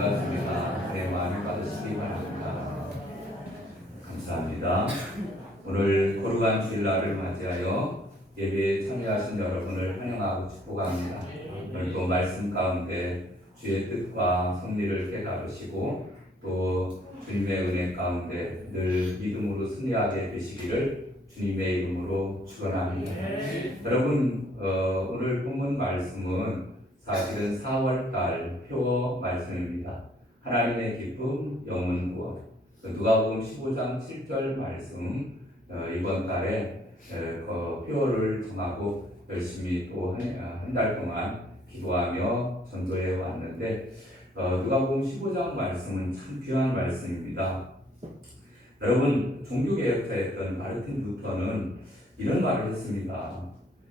반갑습니다. 네, 많이 받으시기 바랍니다. 감사합니다. 오늘 거룩한 주일날을 맞이하여 예배에 참여하신 여러분을 환영하고 축복합니다. 오늘도 말씀 가운데 주의 뜻과 섭리를 깨달으시고 또 주님의 은혜 가운데 늘 믿음으로 승리하게 되시기를 주님의 이름으로 축원합니다. 여러분, 오늘 본문 말씀은 사실은 4월달 표 말씀입니다. 하나님의 기쁨, 영혼 구원. 누가복음 15장 7절 말씀, 이번 달에 그 표를 정하고 열심히 또 한 달 동안 기도하며 전도해 왔는데, 누가복음 15장 말씀은 참 귀한 말씀입니다. 여러분, 종교개혁자였던 마르틴 루터는 이런 말을 했습니다.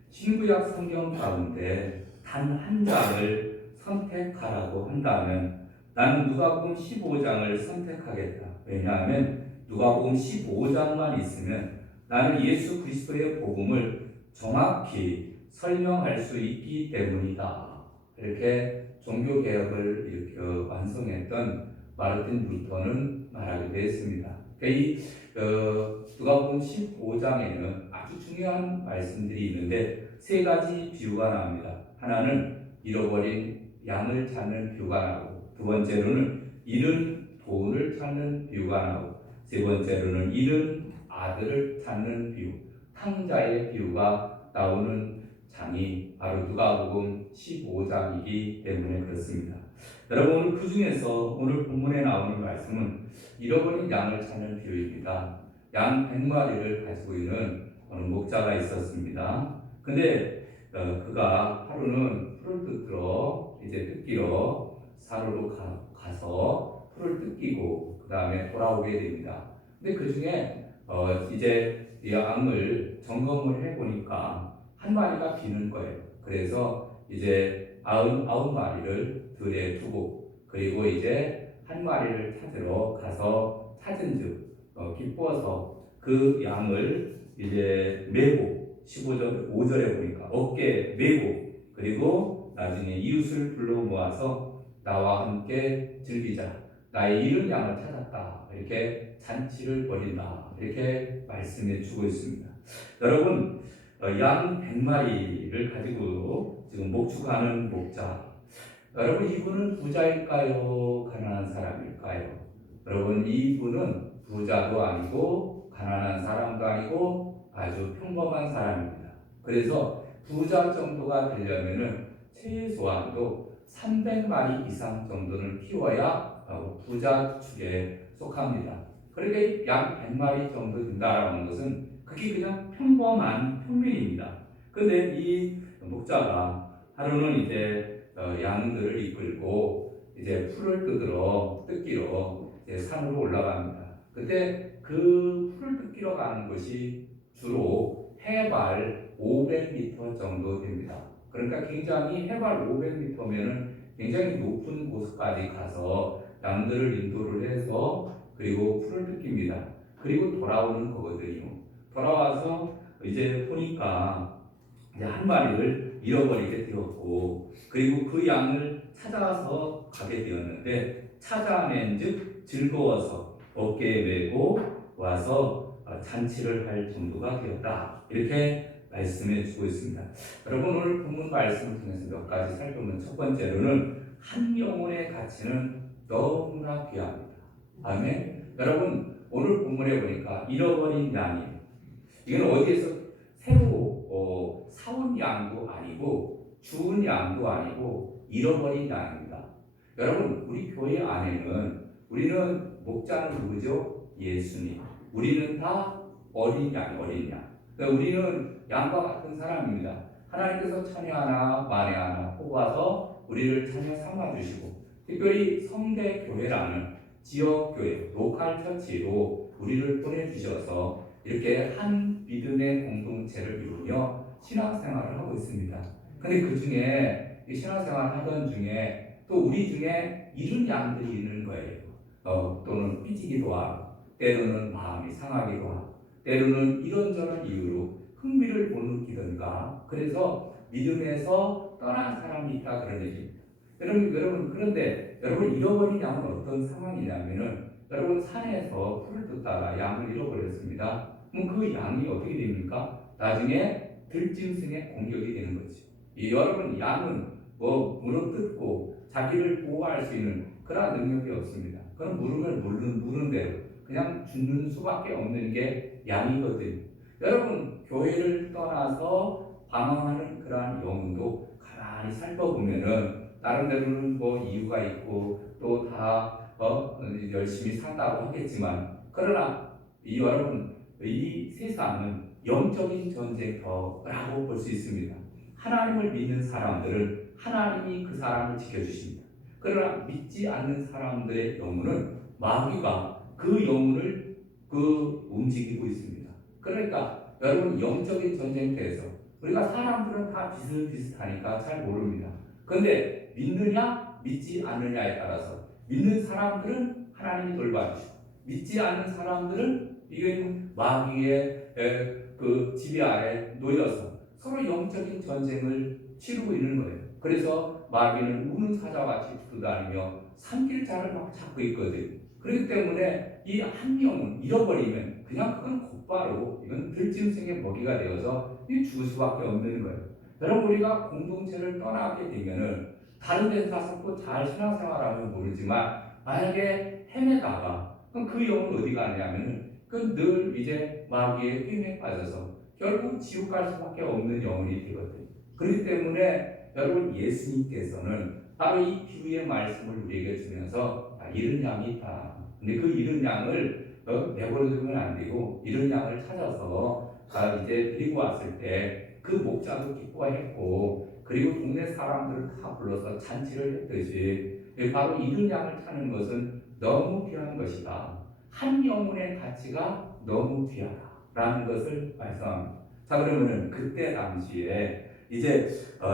신구약 성경 가운데 단 한 장을 선택하라고 한다면 나는 누가복음 15장을 선택하겠다. 왜냐하면 누가복음 15장만 있으면 나는 예수 그리스도의 복음을 정확히 설명할 수 있기 때문이다. 이렇게 종교개혁을 이렇게 완성했던 마르틴 루터는 말하게 되었습니다. 이 누가복음 15장에는 아주 중요한 말씀들이 있는데 세 가지 비유가 나옵니다. 하나는 잃어버린 양을 찾는 비유가 나오고, 두 번째로는 잃은 돈을 찾는 비유가 나오고, 세 번째로는 잃은 아들을 찾는 비유, 탕자의 비유가 나오는 장이 바로 누가복음 15장이기 때문에 그렇습니다. 여러분, 오늘 그 중에서 오늘 본문에 나오는 말씀은 잃어버린 양을 찾는 비유입니다. 양 100마리를 가지고 있는 어느 목자가 있었습니다. 근데 그가 하루는 풀을 뜯기러 산으로 가서 풀을 뜯기고 그 다음에 돌아오게 됩니다. 근데 그 중에 이제 이 양을 점검을 해보니까 한 마리가 비는 거예요. 그래서 이제 99마리를 들에 두고, 그리고 이제 한 마리를 찾으러 가서 찾은즉 기뻐서 그 양을 이제 메고, 5절에 보니까 어깨에 메고, 그리고 나중에 이웃을 불러 모아서 나와 함께 즐기자, 나의 잃은 양을 찾았다, 이렇게 잔치를 벌인다, 이렇게 말씀해 주고 있습니다. 여러분, 양 100마리를 가지고 지금 목축하는 목자, 여러분, 이분은 부자일까요? 가난한 사람일까요? 여러분, 이분은 부자도 아니고 가난한 사람도 아니고 아주 평범한 사람입니다. 그래서 부자 정도가 되려면은 최소한도 300마리 이상 정도는 키워야 부자 축에 속합니다. 그러니까 약 100마리 정도 된다라는 것은 그게 그냥 평범한 평민입니다. 근데 이 목자가 하루는 이제 양들을 이끌고 이제 풀을 뜯기러 이제 산으로 올라갑니다. 그때 그 풀을 뜯기러 가는 것이 주로 해발 500m 정도 됩니다. 그러니까 굉장히 해발 500m면은 굉장히 높은 곳까지 가서 양들을 인도를 해서 그리고 풀을 뜯깁니다. 그리고 돌아오는 거거든요. 돌아와서 이제 보니까 이제 한 마리를 잃어버리게 되었고, 그리고 그 양을 찾아서 가게 되었는데 찾아낸즉 즐거워서 어깨에 메고 와서 잔치를 할 정도가 되었다, 이렇게 말씀해 주고 있습니다. 여러분, 오늘 본문 말씀을 통해서 몇 가지 살펴보면, 첫 번째로는 한 영혼의 가치는 너무나 귀합니다. 아멘. 여러분, 오늘 본문에 보니까 잃어버린 양이에요. 이건 어디에서 새로 사온 양도 아니고 주운 양도 아니고 잃어버린 양입니다. 여러분, 우리 교회 안에는 우리는 목자는 누구죠? 예수님. 우리는 다 어린 양. 그러니까 우리는 양과 같은 사람입니다. 하나님께서 자녀 하나, 만에 하나 뽑아서 우리를 자녀 삼아주시고, 특별히 성대교회라는 지역교회, 로컬 처치로 우리를 보내주셔서 이렇게 한 믿음의 공동체를 이루며 신앙생활을 하고 있습니다. 근데 그 중에 신앙생활을 하던 중에 또 우리 중에 잃은 양들이 있는 거예요. 또는 삐지기도 하고, 때로는 마음이 상하기도 하고, 때로는 이런저런 이유로 흥미를 못 느끼던가, 그래서 믿음에서 떠난 사람이 있다, 그런 얘기입니다. 여러분, 그런데 여러분 잃어버린 양은 어떤 상황이냐면은 여러분 산에서 풀을 뜯다가 양을 잃어버렸습니다. 그럼 그 양이 어떻게 됩니까? 나중에 들짐승의 공격이 되는 거죠. 여러분 양은 뭐 물어뜯고 자기를 보호할 수 있는 그런 능력이 없습니다. 그럼 물으면 물은 대로 그냥 죽는 수밖에 없는 게 양이거든요. 여러분 교회를 떠나서 방황하는 그러한 영혼도 가만히 살펴보면은 나름대로는 뭐 이유가 있고 또 다 열심히 산다고 하겠지만 그러나 여러분 이 세상은 영적인 전쟁터라고 볼 수 있습니다. 하나님을 믿는 사람들은 하나님이 그 사람을 지켜주십니다. 그러나 믿지 않는 사람들의 영혼은 마귀가 그 영혼을 움직이고 있습니다. 그러니까 여러분 영적인 전쟁터에서 우리가 사람들은 다 비슷비슷하니까 잘 모릅니다. 그런데 믿느냐 믿지 않느냐에 따라서 믿는 사람들은 하나님이 돌봐주시고 믿지 않는 사람들은 이건 마귀의 그 지배 아래 놓여서 서로 영적인 전쟁을 치르고 있는 거예요. 그래서 마귀는 우는 사자같이 두드다니며 삼킬 자를 막 잡고 있거든. 그렇기 때문에 이 한 영혼 잃어버리면 그냥 그건 곧바로 이건 들짐승의 먹이가 되어서 죽을 수밖에 없는 거예요. 여러분 우리가 공동체를 떠나게 되면은 다른 데서 가서 또 잘 신앙생활하면 모르지만 만약에 헤매다가 그럼 그 영혼 어디 가냐면은 그건 늘 이제 마귀의 휘임에 빠져서 결국 지옥 갈 수밖에 없는 영혼이 되거든요. 그렇기 때문에 여러분 예수님께서는 바로 이 비유의 말씀을 우리에게 주면서 잃은 양이 있다. 근데 그 잃은 양을 내버려두면 안 되고 잃은 양을 찾아서 이제 데리고 왔을 때 그 목자도 기뻐했고 그리고 동네 사람들을 다 불러서 잔치를 했듯이 바로 잃은 양을 찾는 것은 너무 귀한 것이다. 한 영혼의 가치가 너무 귀하다라는 것을 말씀합니다. 자 그러면은 그때 당시에 이제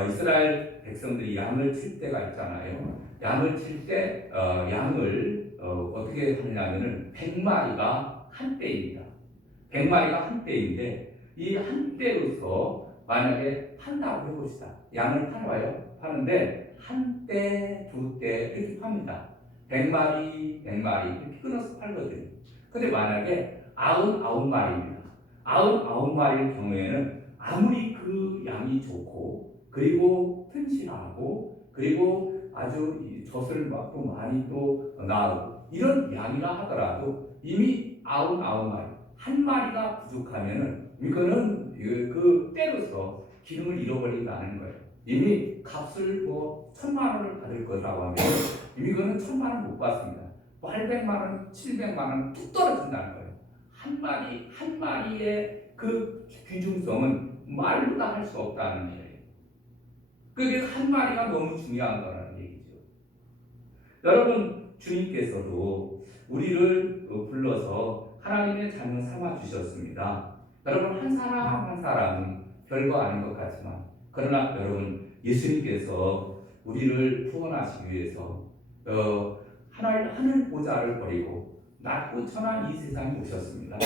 이스라엘 백성들이 양을 칠 때가 있잖아요. 양을 칠 때 양을 어떻게 하느냐면은 100마리가 한 떼입니다. 100마리가 한 떼인데 이 한 떼로서 만약에 판다고 해봅시다. 양을 팔아요. 파는데 한 떼, 두 떼 이렇게 팝니다. 100마리, 100마리 이렇게 끊어서 팔거든요. 근데 만약에 99마리입니다. 99마리의 경우에는 아무리 그 양이 좋고 그리고 튼실하고 그리고 아주 젖을 막 또 많이 또 나오고 이런 양이라 하더라도 이미 99마리 한 마리가 부족하면은 이거는 그 때로서 기능을 잃어버린다는 거예요. 이미 값을 뭐 1000만 원을 받을 거라고 하면 이미 그거는 1000만 원 못 받습니다. 800만 원, 700만 원 뚝 떨어진다는 거예요. 한 마리 한 마리의 그 귀중성은 말로 다 할 수 없다는 거예요. 그게 한 마리가 너무 중요한 거라는 얘기죠. 여러분 주님께서도 우리를 불러서 하나님의 자녀 삼아 주셨습니다. 여러분 한 사람 한 사람은 별거 아닌 것 같지만 그러나 여러분 예수님께서 우리를 구원하시기 위해서 하늘 보좌를 버리고 낮고 천한 이 세상에 오셨습니다.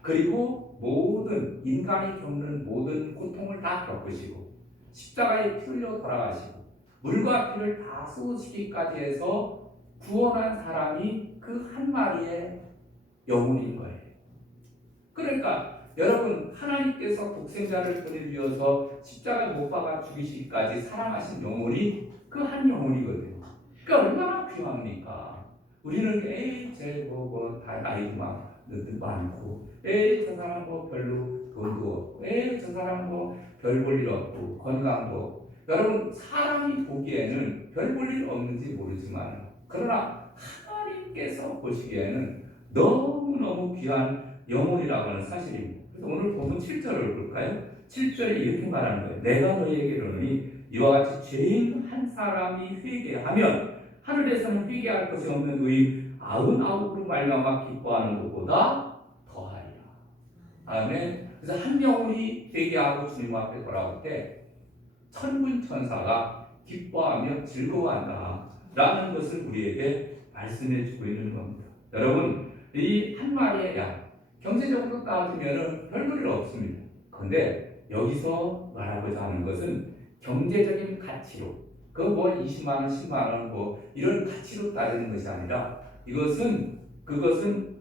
그리고 모든 인간이 겪는 모든 고통을 다 겪으시고 십자가에 피 흘려 돌아가시고 물과 피를 다 쏟으시기까지 해서 구원한 사람이 그 한 마리의 영혼인 거예요. 그러니까 여러분 하나님께서 독생자를 보내주셔서 십자가에 못 박아 죽이시기까지 사랑하신 영혼이 그 한 영혼이거든요. 그러니까 얼마나 귀합니까? 우리는 다 나이도 많고 저 사람 뭐 별로 돈도 없고 저 사람 뭐 별 볼 일 없고 건강도 없고 여러분 사람이 보기에는 별 볼 일 없는지 모르지만 그러나 하나님께서 보시기에는 너무너무 귀한 영혼이라고 하는 사실입니다. 그래서 오늘 본문 7절을 볼까요? 7절에 이렇게 말하는 거예요. 내가 너희에게 이르노니 이와 같이 죄인 한 사람이 회개하면 하늘에서는 회개할 것이 없는 의인 99으로 말미암아 기뻐하는 것보다 더하리라. 아멘. 그래서 한 영혼이 회개하고 주님 앞에 돌아올 때 천군 천사가 기뻐하며 즐거워한다 라는 것을 우리에게 말씀해 주고 있는 겁니다. 여러분 이 한 마리의 양 경제적으로 따지면 별볼일 없습니다. 그런데 여기서 말하고자 하는 것은 경제적인 가치로 그 뭐 20만 원, 10만 원 뭐 이런 가치로 따지는 것이 아니라 그것은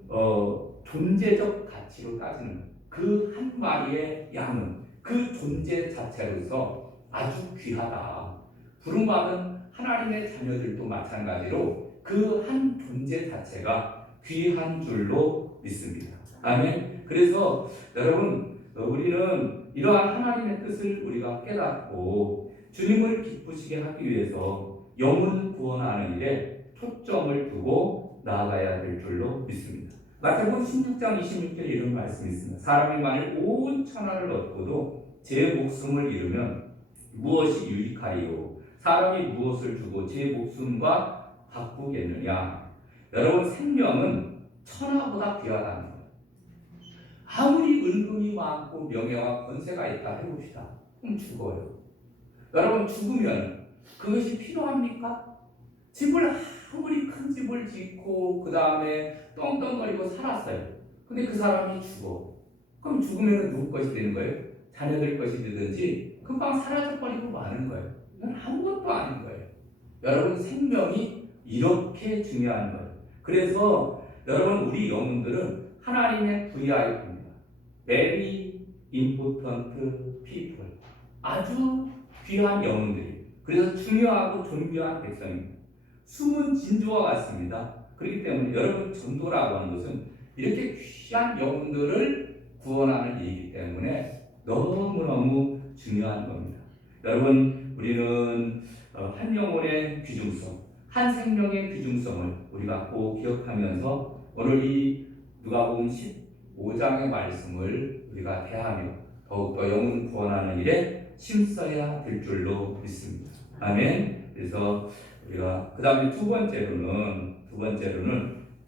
존재적 가치로 따지는 거예요. 그 한 마리의 양은 그 존재 자체로서 아주 귀하다. 부름받은 하나님의 자녀들도 마찬가지로 그 한 존재 자체가 귀한 줄로 믿습니다. 아멘. 그래서 여러분 우리는 이러한 하나님의 뜻을 우리가 깨닫고 주님을 기쁘시게 하기 위해서 영혼 구원하는 일에 초점을 두고 나아가야 될 줄로 믿습니다. 마태복음 16장 26절에 이런 말씀이 있습니다. 사람이 만일 온 천하를 얻고도 제 목숨을 잃으면 무엇이 유익하리요? 사람이 무엇을 주고 제 목숨과 바꾸겠느냐? 여러분 생명은 천하보다 귀하다는 거예요. 아무리 은금이 많고 명예와 권세가 있다 해봅시다. 그럼 죽어요. 여러분 죽으면 그것이 필요합니까? 집을 아무리 큰 집을 짓고 그 다음에 떵떵거리고 살았어요. 근데 그 사람이 죽어. 그럼 죽으면 누구 것이 되는 거예요? 자녀들 것이 되든지 금방 사라져버리고 마는 거예요. 이건 아무것도 아닌 거예요. 여러분 생명이 이렇게 중요한 거예요. 그래서 여러분 우리 영혼들은 하나님의 VIP입니다. Very important people. 아주 귀한 영혼들이. 그래서 중요하고 존귀한 백성입니다. 숨은 진주와 같습니다. 그렇기 때문에 여러분 전도라고 하는 것은 이렇게 귀한 영혼들을 구원하는 일이기 때문에 너무너무 중요한 겁니다. 여러분 우리는 한 영혼의 귀중성, 한 생명의 귀중성을 우리가 꼭 기억하면서 오늘 이 누가복음 15장의 말씀을 우리가 대하며 더욱더 영혼 구원하는 일에 힘써야 될 줄로 믿습니다. 아멘. 그래서 우리가 그 다음에 두 번째로는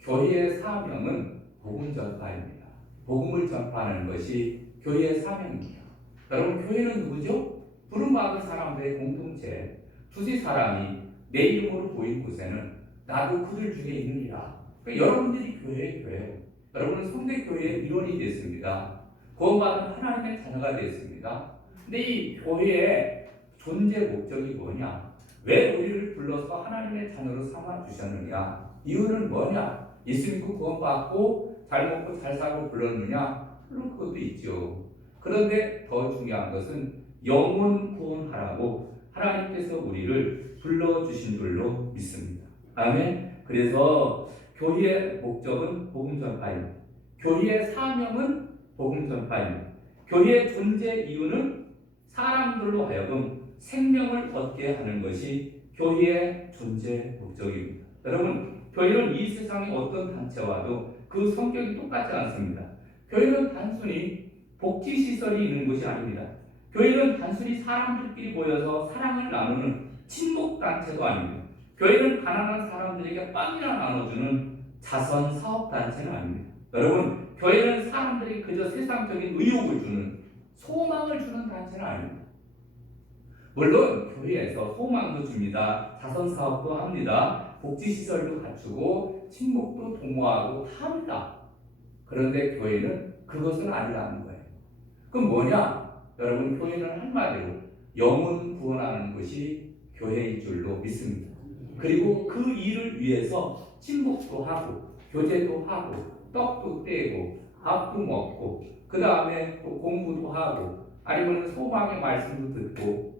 교회의 사명은 복음 전파입니다. 복음을 전파하는 것이 교회의 사명입니다. 여러분 교회는 누구죠? 부름받은 사람들의 공동체. 두세 사람이 내 이름으로 보인 곳에는 나도 그들 중에 있느니라. 그러니까 여러분들이 교회예요. 여러분은 성대교회의 일원이 됐습니다. 구원받은 하나님의 자녀가 됐습니다. 근데 이 교회의 존재 목적이 뭐냐? 왜 우리를 불러서 하나님의 자녀로 삼아주셨느냐? 이유는 뭐냐? 예수 믿고 구원받고 잘 먹고 잘 살고 불렀느냐? 물론 그것도 있죠. 그런데 더 중요한 것은 영혼 구원하라고 하나님께서 우리를 불러주신 줄로 믿습니다. 아멘. 그래서 교회의 목적은 복음 전파입니다. 교회의 사명은 복음 전파입니다. 교회의 존재 이유는 사람들로 하여금 생명을 얻게 하는 것이 교회의 존재 목적입니다. 여러분, 교회는 이 세상의 어떤 단체와도 그 성격이 똑같지 않습니다. 교회는 단순히 복지시설이 있는 곳이 아닙니다. 교회는 단순히 사람들끼리 모여서 사랑을 나누는 친목단체도 아닙니다. 교회는 가난한 사람들에게 빵이나 나눠주는 자선사업단체는 아닙니다. 여러분, 교회는 사람들에게 그저 세상적인 의욕을 주는, 소망을 주는 단체는 아닙니다. 물론 교회에서 소망도 줍니다. 자선사업도 합니다. 복지시설도 갖추고 친목도 도모하고 다 합니다. 그런데 교회는 그것은 아니라는 거예요. 그럼 뭐냐? 여러분, 교회는 한마디로 영혼 구원하는 것이 교회인 줄로 믿습니다. 그리고 그 일을 위해서 친목도 하고 교제도 하고 떡도 떼고 밥도 먹고 그 다음에 또 공부도 하고 아니면 소망의 말씀도 듣고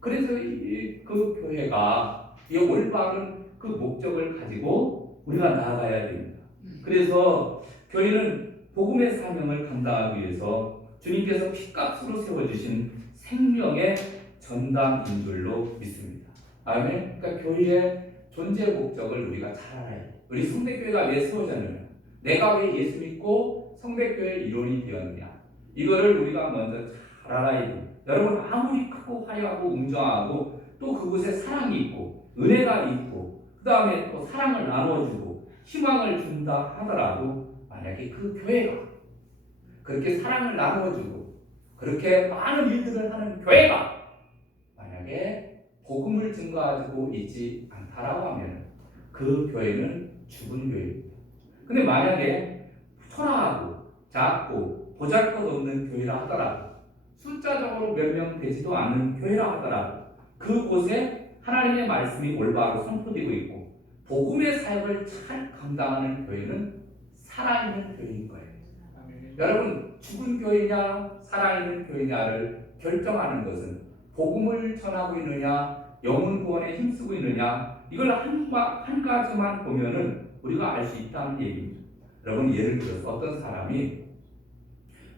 그래서 그 교회가 이 올바른 그 목적을 가지고 우리가 나아가야 됩니다. 그래서 교회는 복음의 사명을 감당하기 위해서 주님께서 피값으로 세워주신 생명의 전당인 줄로 믿습니다. 아멘. 그러니까 교회의 존재 목적을 우리가 잘 알아야 돼요. 우리 성대교회가 왜 세워졌느냐? 내가 왜 예수 믿고 성대교회의 일원이 되었느냐? 이거를 우리가 먼저 잘 알아야 돼요. 여러분 아무리 크고 화려하고 웅장하고 또 그곳에 사랑이 있고 은혜가 있고 그 다음에 또 사랑을 나눠주고 희망을 준다 하더라도 만약에 그 교회가 그렇게 사랑을 나눠주고 그렇게 많은 일들을 하는 교회가 만약에 복음을 증거하고 있지 않다라고 하면 그 교회는 죽은 교회입니다. 근데 만약에 초라하고 작고 보잘것없는 교회라 하더라도 숫자적으로 몇 명 되지도 않는 교회라 하더라도 그곳에 하나님의 말씀이 올바로 선포되고 있고 복음의 사역을 잘 감당하는 교회는 살아있는 교회인 거예요. 여러분, 죽은 교회냐 살아있는 교회냐를 결정하는 것은 복음을 전하고 있느냐 영혼 구원에 힘쓰고 있느냐, 이걸 한 가지만 보면은 우리가 알 수 있다는 얘기입니다. 여러분, 예를 들어서 어떤 사람이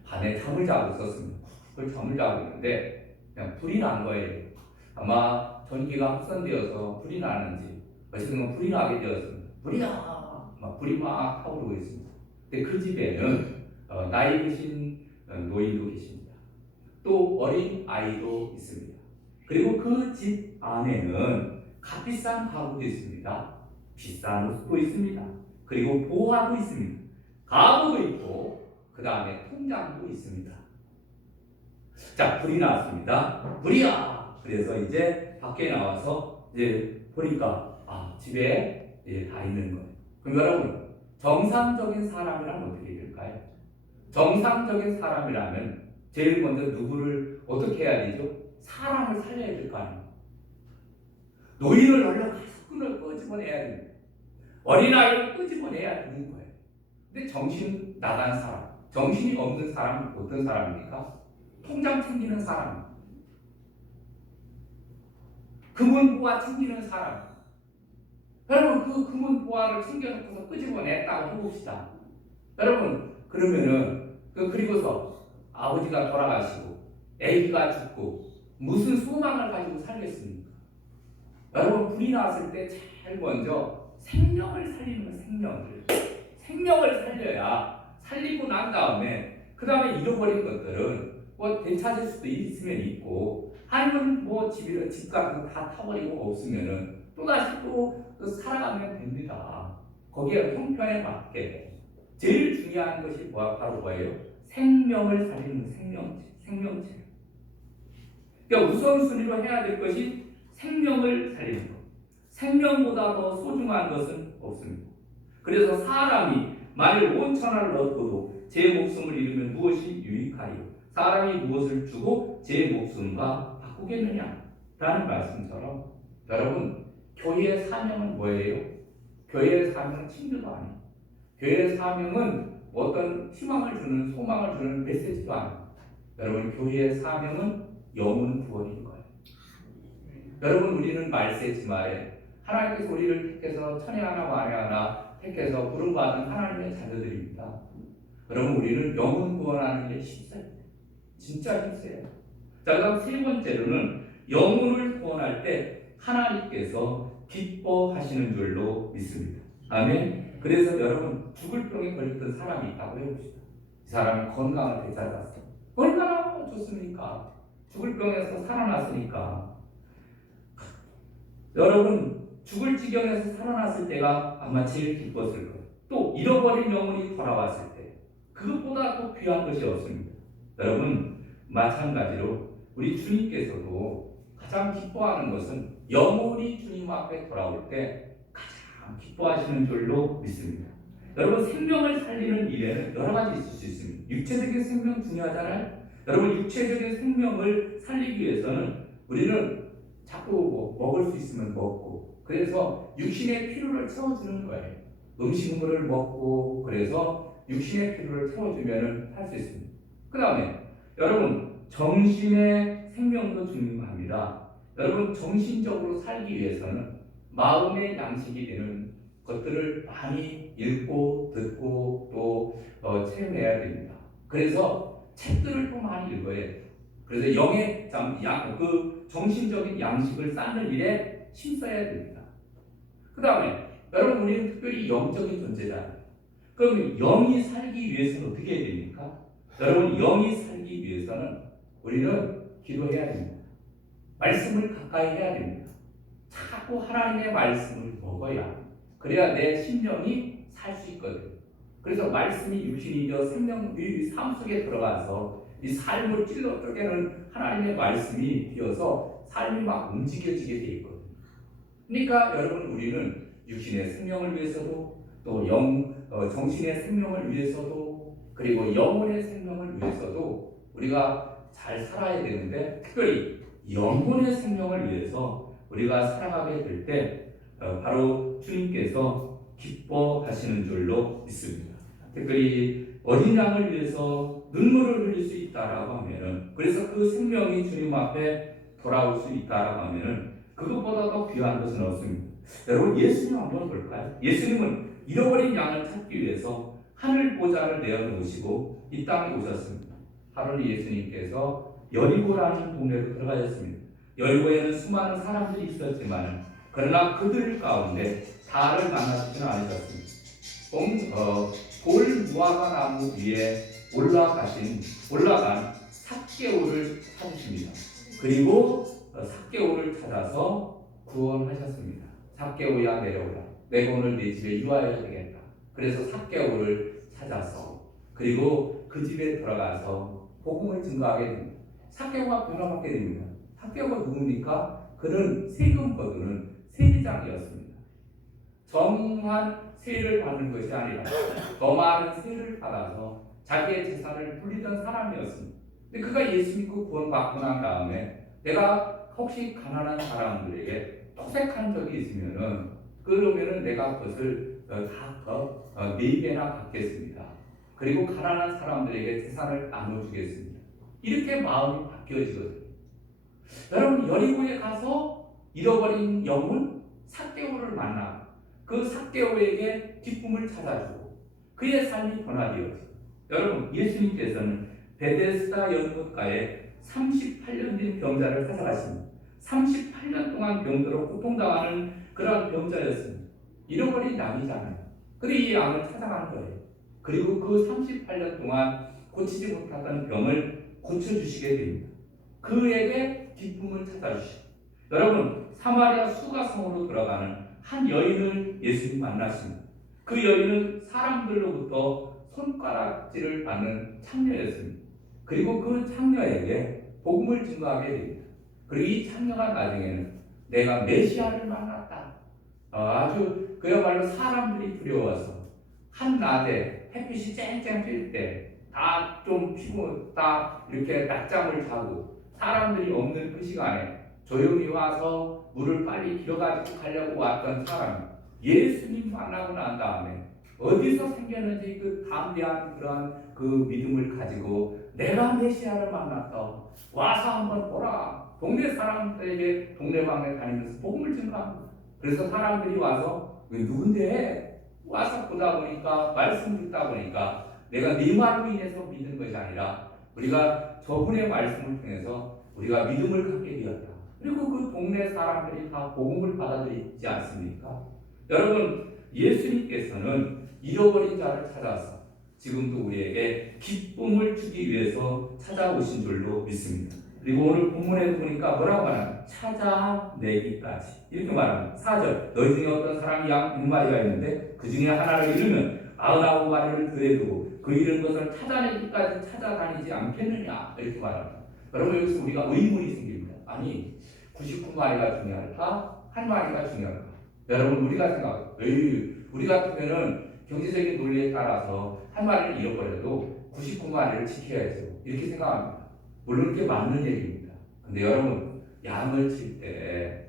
밤에 잠을 자고 있었습니다. 그걸 잠을 자고 있는데 그냥 불이 난 거예요. 아마 전기가 확산되어서 불이 나는지 어쨌든 불이 나게 되었습니다. 불이 막 타오르고 있습니다. 근데 그 집에는 나이 드신 노인도 계십니다. 또 어린 아이도 있습니다. 그리고 그 집 안에는 값비싼 가구도 있습니다. 비싼 옷도 있습니다. 그리고 보화도 있습니다. 가구도 있고 그 다음에 통장도 있습니다. 자, 불이 났습니다. 불이야! 그래서 이제 밖에 나와서 이제 보니까 집에 다 있는 거예요. 그럼 여러분, 정상적인 사람이라면 어떻게 될까요? 정상적인 사람이라면 제일 먼저 누구를 어떻게 해야 되죠? 사람을 살려야 될 거 아니에요. 노인을 얼른 가서 끈을 끄집어내야 됩니다. 어린아이를 끄집어내야 되는 거예요. 근데 정신 나간 사람, 정신이 없는 사람은 어떤 사람입니까? 통장 챙기는 사람, 금은보화 챙기는 사람. 여러분, 그 금은보화를 챙겨놓고서 끄집어냈다고 해봅시다. 여러분, 그러면은 그리고서 아버지가 돌아가시고 아기가 죽고 무슨 소망을 가지고 살겠습니까? 여러분, 불이 났을 때 제일 먼저 생명을 살리는 거예요. 생명을 살려야, 살리고 난 다음에 그 다음에 잃어버린 것들은 뭐 되찾을 수도 있으면 있고, 아니면 뭐 집 같은 거 다 타버리고 없으면은 또다시 또 살아가면 됩니다. 거기에 형편에 맞게 제일 중요한 것이 바로 뭐예요? 생명을 살리는 생명체. 그러니까 우선순위로 해야 될 것이 생명을 살리는 것. 생명보다 더 소중한 것은 없습니다. 그래서 사람이 만일 온 천하를 얻고도 제 목숨을 잃으면 무엇이 유익하리요? 사람이 무엇을 주고 제 목숨과 바꾸겠느냐? 라는 말씀처럼, 여러분, 교회의 사명은 뭐예요? 교회의 사명은 친교도 아니에요. 교회의 사명은 어떤 희망을 주는, 소망을 주는 메시지도 아니에요. 여러분, 교회의 사명은 영혼 구원인 거예요. 여러분, 우리는 말세지 말에 하나님께서 우리를 택해서 천에 하나 만에 하나 택해서 부름받은 하나님의 자녀들입니다. 여러분, 우리는 영혼 구원하는 게 힘써요. 진짜 힘써요. 자, 그다음 세 번째로는 영혼을 구원할 때 하나님께서 기뻐하시는 줄로 믿습니다. 아멘. 그래서 여러분, 죽을 병에 걸렸던 사람이 있다고 해봅시다. 이 사람이 건강을 되찾았어요. 얼마나 좋습니까? 죽을 병에서 살아났으니까. 여러분, 죽을 지경에서 살아났을 때가 아마 제일 기뻤을 거예요. 또 잃어버린 영혼이 돌아왔을 때 그것보다 더 귀한 것이 없습니다. 여러분, 마찬가지로 우리 주님께서도 가장 기뻐하는 것은 영혼이 주님 앞에 돌아올 때 가장 기뻐하시는 줄로 믿습니다. 여러분, 생명을 살리는 일에는 여러 가지 있을 수 있습니다. 육체적인 생명 중요하잖아요. 여러분, 육체적인 생명을 살리기 위해서는 우리는 자꾸 먹을 수 있으면 먹고, 그래서 육신의 필요를 채워주는 거예요. 음식물을 먹고, 그래서 육신의 필요를 채워주면 할 수 있습니다. 그 다음에 여러분, 정신의 생명도 중요합니다. 여러분, 정신적으로 살기 위해서는 마음의 양식이 되는 것들을 많이 읽고 듣고 또 체험해야 됩니다. 그래서 책들을 또 많이 읽어야 돼요. 그래서 영의 정신적인 양식을 쌓는 일에 힘써야 됩니다. 그 다음에 여러분, 우리는 특별히 영적인 존재잖아요. 그럼 영이 살기 위해서는 어떻게 해야 됩니까? 여러분, 영이 살기 위해서는 우리는 기도해야 됩니다. 말씀을 가까이 해야 됩니다. 자꾸 하나님의 말씀을 먹어야, 그래야 내 심령이 살 수 있거든요. 그래서 말씀이 육신이 되어 삶 속에 들어가서 이 삶을 찔러 쪼개는 하나님의 말씀이 되어서 삶이 막 움직여지게 돼 있거든요. 그러니까 여러분, 우리는 육신의 생명을 위해서도 또 정신의 생명을 위해서도 그리고 영혼의 생명을 위해서도 우리가 잘 살아야 되는데, 특별히 영혼의 생명을 위해서 우리가 살아가게 될 때 바로 주님께서 기뻐하시는 줄로 믿습니다. 특별히 어린 양을 위해서 눈물을 흘릴 수 있다라고 하면은, 그래서 그 생명이 주님 앞에 돌아올 수 있다라고 하면은 그것보다 더 귀한 것은 없습니다. 여러분, 예수님 한번 볼까요? 예수님은 잃어버린 양을 찾기 위해서 하늘 보좌를 내어놓으시고 이 땅에 오셨습니다. 하루는 예수님께서 여리고라는 동네로 들어가셨습니다. 여리고에는 수많은 사람들이 있었지만 그러나 그들 가운데 다를 만나지는 않으셨습니다. 돌 무화과 나무 위에 올라간 삭개오를 찾으십니다. 그리고 삭개오를 찾아서 구원하셨습니다. 삭개오야 내려오라. 내가 오늘 네 집에 유하여야 되겠다. 그래서 삭개오를 찾아서 그리고 그 집에 들어가서 복음을 증거하게 됩니다. 삭개오가 변화받게 됩니다. 삭개오가 누굽니까? 그는 세금 거두는 세리장이었습니다. 정한 세를 받는 것이 아니라 더 많은 세를 받아서 자기의 재산을 불리던 사람이었습니다. 근데 그가 예수 믿고 구원받고 난 다음에 내가 혹시 가난한 사람들에게 토색한 적이 있으면은 그러면은 내가 그것을 다 4배나 갚겠습니다. 그리고 가난한 사람들에게 재산을 나눠주겠습니다. 이렇게 마음이 바뀌어지거든요. 여러분, 여리고에 가서 잃어버린 영혼 삭개오를 만나 그 삭개오에게 기쁨을 찾아주고 그의 삶이 변화되었어요. 여러분, 예수님께서는 베데스다 연못가에 38년 된 병자를 찾아가십니다. 38년 동안 병들어 고통당하는 그런 병자였습니다. 잃어버린 양이잖아요. 근데 이 양을 찾아가는 거예요. 그리고 그 38년 동안 고치지 못하던 병을 고쳐주시게 됩니다. 그에게 기쁨을 찾아주시고, 여러분, 사마리아 수가성으로 들어가는 한 여인을 예수님 만나십니다. 그 여인은 사람들로부터 손가락질을 받는 창녀였습니다. 그리고 그 창녀에게 복음을 증거하게 됩니다. 그리고 이 창녀가 나중에는 내가 메시아를 만났다. 아주 그야말로 사람들이 두려워서 한낮에 햇빛이 쨍쨍 뜰 때 다 좀 피고 다 이렇게 낮잠을 자고 사람들이 없는 그 시간에 조용히 와서 물을 빨리 길어가지고 가려고 왔던 사람이 예수님 만나고 난 다음에 어디서 생겼는지 그 담대한 그러한 그 믿음을 가지고 내가 메시아를 만났다. 와서 한번 보라. 동네 사람들에게 동네방네 다니면서 복음을 증거합니다. 그래서 사람들이 와서 누군데? 와서 보다 보니까 말씀 듣다 보니까 내가 네 말로 인해서 믿는 것이 아니라 우리가 저분의 말씀을 통해서 우리가 믿음을 갖게 되었다. 그리고 그 동네 사람들이 다 복음을 받아들이지 않습니까? 여러분, 예수님께서는 잃어버린 자를 찾아서 지금도 우리에게 기쁨을 주기 위해서 찾아오신 줄로 믿습니다. 그리고 오늘 본문에 보니까 뭐라고 하나? 찾아내기까지 이렇게 말합니다. 4절, 너희 중에 어떤 사람이 양 100마리가 있는데 그 중에 하나를 잃으면 99마리를 들에 두고 그 잃은 것을 찾아내기까지 찾아다니지 않겠느냐 이렇게 말합니다. 여러분, 여기서 우리가 의문이 생깁니다. 아니, 99마리가 중요할까? 한 마리가 중요할까? 여러분, 우리가 생각해요. 우리 같으면은 경제적인 논리에 따라서 한 마리를 잃어버려도 99마리를 지켜야죠. 이렇게 생각합니다. 물론 그게 맞는 얘기입니다. 근데 여러분, 양을 칠 때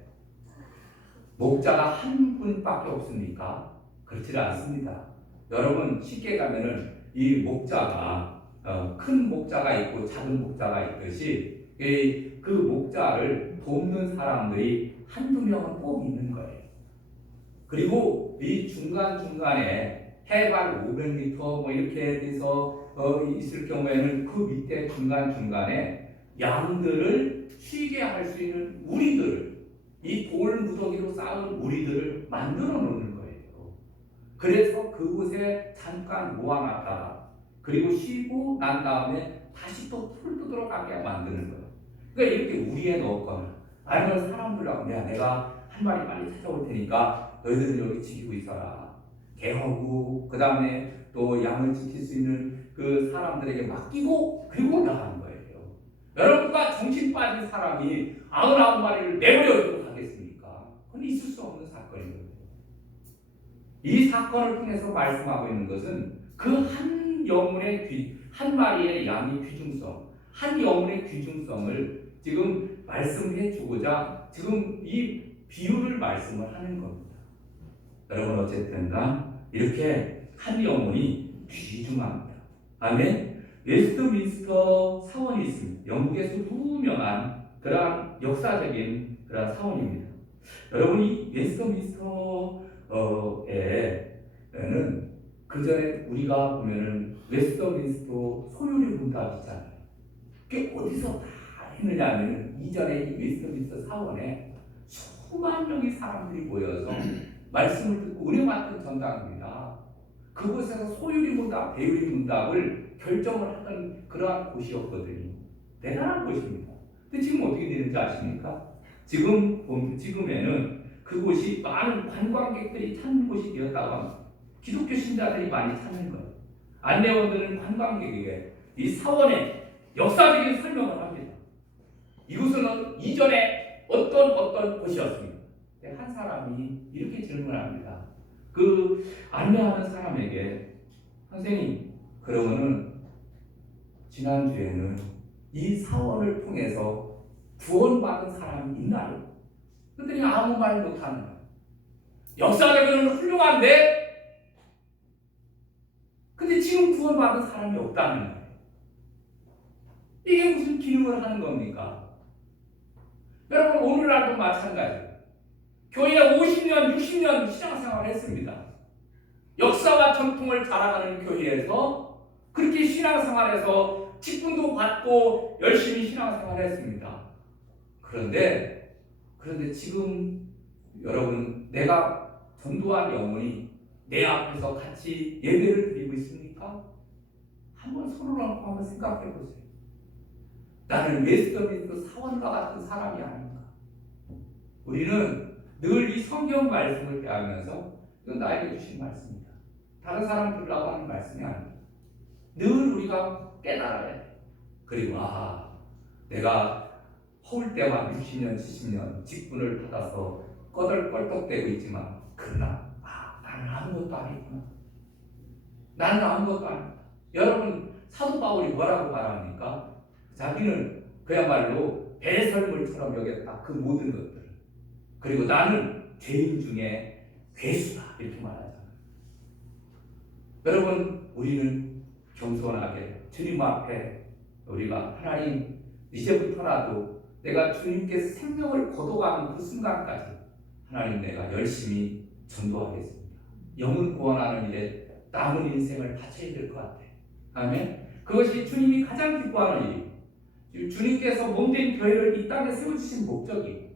목자가 한 분밖에 없습니까? 그렇지 않습니다. 여러분, 쉽게 가면은 이 목자가 큰 목자가 있고 작은 목자가 있듯이 그 목자를 돕는 사람들이 한두 명은 꼭 있는 거예요. 그리고 이 중간중간에 해발 500m 뭐 이렇게 돼서 있을 경우에는 그 밑에 중간중간에 양들을 쉬게 할 수 있는 우리들을, 이 돌 무더기로 쌓은 우리들을 만들어 놓는 거예요. 그래서 그곳에 잠깐 모아놨다가 그리고 쉬고 난 다음에 다시 또 풀 뜯어가게 만드는 거예요. 그러니까 이렇게 우리에 넣었거나 아니면 사람들하고 야, 내가 한 마리 빨리 찾아올 테니까 너희들은 여기 지키고 있어라. 개하고 그 다음에 또 양을 지킬 수 있는 그 사람들에게 맡기고 그리고 나가는 거예요. 여러분과 정신 빠진 사람이 99마리를 내버려두고 가겠습니까? 그건 있을 수 없는 사건이거든요. 이 사건을 통해서 말씀하고 있는 것은 그 한 영혼의 한 마리의 양의 귀중성, 한 영혼의 귀중성을 지금 말씀해 주고자 지금 이 비유를 말씀을 하는 겁니다. 여러분 어쨌든가 이렇게 한 영혼이 귀중합니다. 아멘. 웨스트민스터 사원이 있습니다. 영국에서 유명한 그러한 역사적인 그러한 사원입니다. 여러분 이 웨스트민스터에는 그 전에 우리가 보면은 웨스트민스터 소요리 문답 있잖아요. 그게 어디서 다 했느냐 하면 이전에 이 웨스트민스터 사원에 수만 명의 사람들이 모여서 말씀을 듣고 은혜 받던 전당입니다. 그곳에서 소유리 문답, 배유리 문답을 결정을 하던 그러한 곳이었거든요. 대단한 곳입니다. 근데 지금 어떻게 되는지 아십니까? 지금에는 그곳이 많은 관광객들이 찾는 곳이 되었다고 합니다. 기독교 신자들이 많이 찾는 거예요. 안내원들은 관광객에게 이 사원의 역사적인 설명을 합니다. 이곳은 이전에 어떤 곳이었습니다. 한 사람이 이렇게 질문합니다. 그 안내하는 사람에게 선생님, 그러면은 지난주에는 이 사원을 통해서 구원받은 사람이 있나요? 그랬더니 아무 말 못하는 거예요. 역사적으로는 훌륭한데 근데 지금 구원받은 사람이 없다는 거예요. 이게 무슨 기능을 하는 겁니까? 여러분 오늘날도 마찬가지예요. 교회에 50년, 60년 신앙생활을 했습니다. 역사와 전통을 자랑하는 교회에서 그렇게 신앙생활에서 직분도 받고 열심히 신앙생활을 했습니다. 그런데 지금 여러분 내가 전도한 영혼이 내 앞에서 같이 예배를 드리고 있습니까? 한번 손을 얹고 한번 생각해 보세요. 나는 웨스트민스터 사원과 같은 사람이 아닌가? 우리는 늘 이 성경 말씀을 대하면서 이건 나에게 주신 말씀이다. 다른 사람 들으라고 하는 말씀이 아닙니다. 늘 우리가 깨달아야 돼. 그리고 내가 허울 때만 60년, 70년 직분을 받아서 꺼덜껄떡대고 있지만 그러나 나는 아무것도 아니구나. 나는 아무것도 아니다. 여러분 사도 바울이 뭐라고 말합니까? 자기는 그야말로 배설물처럼 여겼다. 그 모든 것들을. 그리고 나는 죄인 중에 괴수다. 이렇게 말하잖아요. 여러분 우리는 겸손하게 주님 앞에 우리가 하나님 이제부터라도 내가 주님께서 생명을 거둬가는 그 순간까지 하나님 내가 열심히 전도하겠습니다. 영혼 구원하는 일에 남은 인생을 바쳐야 될 것 같아요. 아멘. 그것이 주님이 가장 기뻐하는 일이에요. 주님께서 몸된 교회를 이 땅에 세워주신 목적이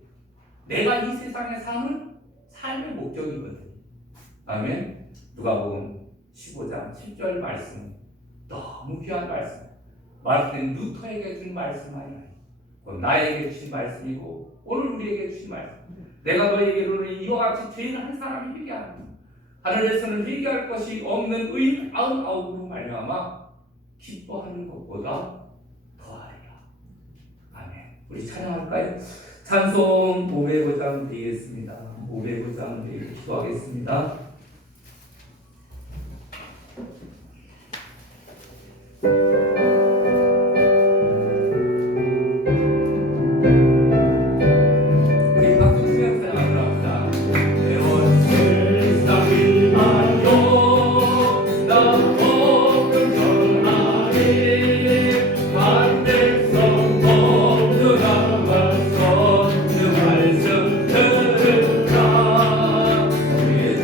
내가 이 세상에 사는 삶의 목적이거든요. 아멘. 누가복음 15장 10절 말씀 너무 귀한 말씀. 말씀은 루터에게 준 말씀 아니에요. 나에게 주신 말씀이고 오늘 우리에게 주신 말씀. 내가 너에게로는 이와 같이 죄인 한 사람이 회개하노니 하늘에서는 회개할 것이 없는 의인 99으로 말미암아 기뻐하는 것보다 더하리라. 아멘. 우리 찬양할까요? 찬송 505장 드리겠습니다. 505장 드리고 기도하겠습니다.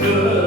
그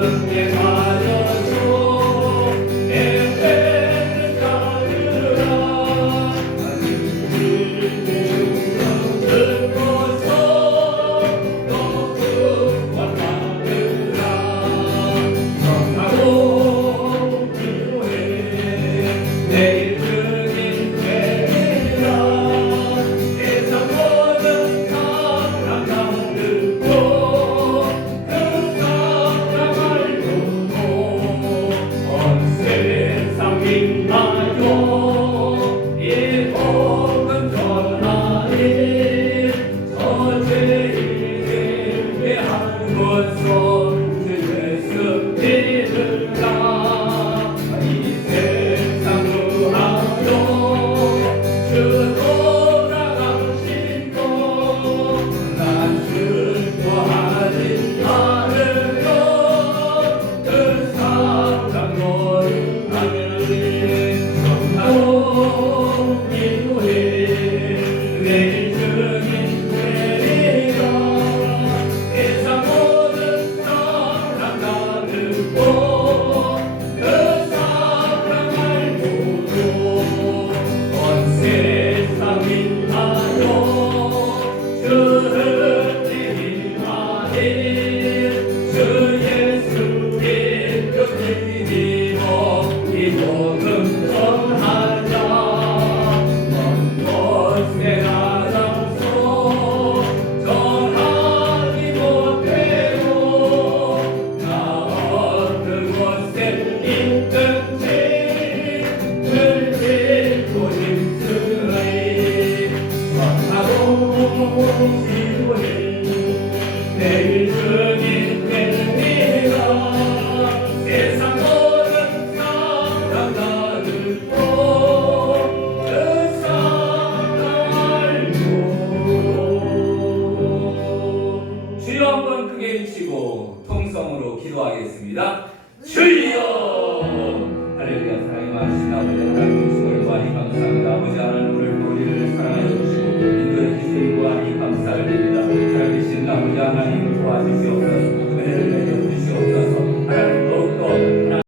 주여